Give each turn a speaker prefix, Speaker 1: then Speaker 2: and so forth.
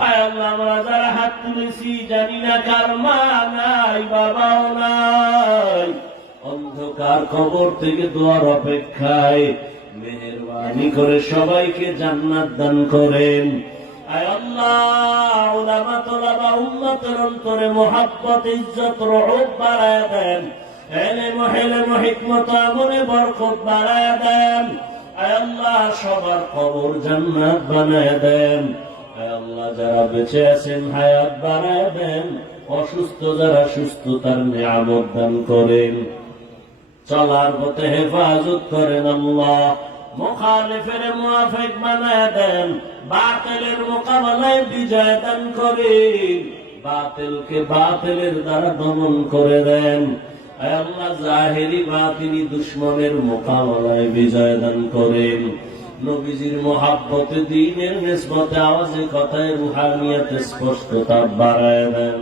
Speaker 1: আমরা হাত তুলেছি, জানি না কার মা নাই, বাবাও নাই। অন্ধকার কবর থেকে দোয়ার অপেক্ষায় মেহরবানি করে সবাইকে জান্নাত দান করেন। বাড়ায় দেন। সবার খবর জান্নাত বানায় দেন। আয় আল্লাহ, যারা বেঁচে আছেন হায়াত বাড়ায় অসুস্থ যারা সুস্থতার নিয়ামত দান করেন। চলার পথে হেফাজত করেন আল্লাহ। মুখালিফের মুআফিক বানায় দেন। বাতিলের মোকাবেলায় বিজয় দান করেন। বাতিলকে বাতিলের দ্বারা দমন করে দেন। আল্লাহ, জাহেরি বাতিনি দুশ্মনের মোকাবেলায় বিজয় দান করেন। নবীজির মহাব্বতে দিনের নিসবতে আওয়াজে কথায় রুহানিয়াতে স্পষ্টতা বাড়ায় দেন।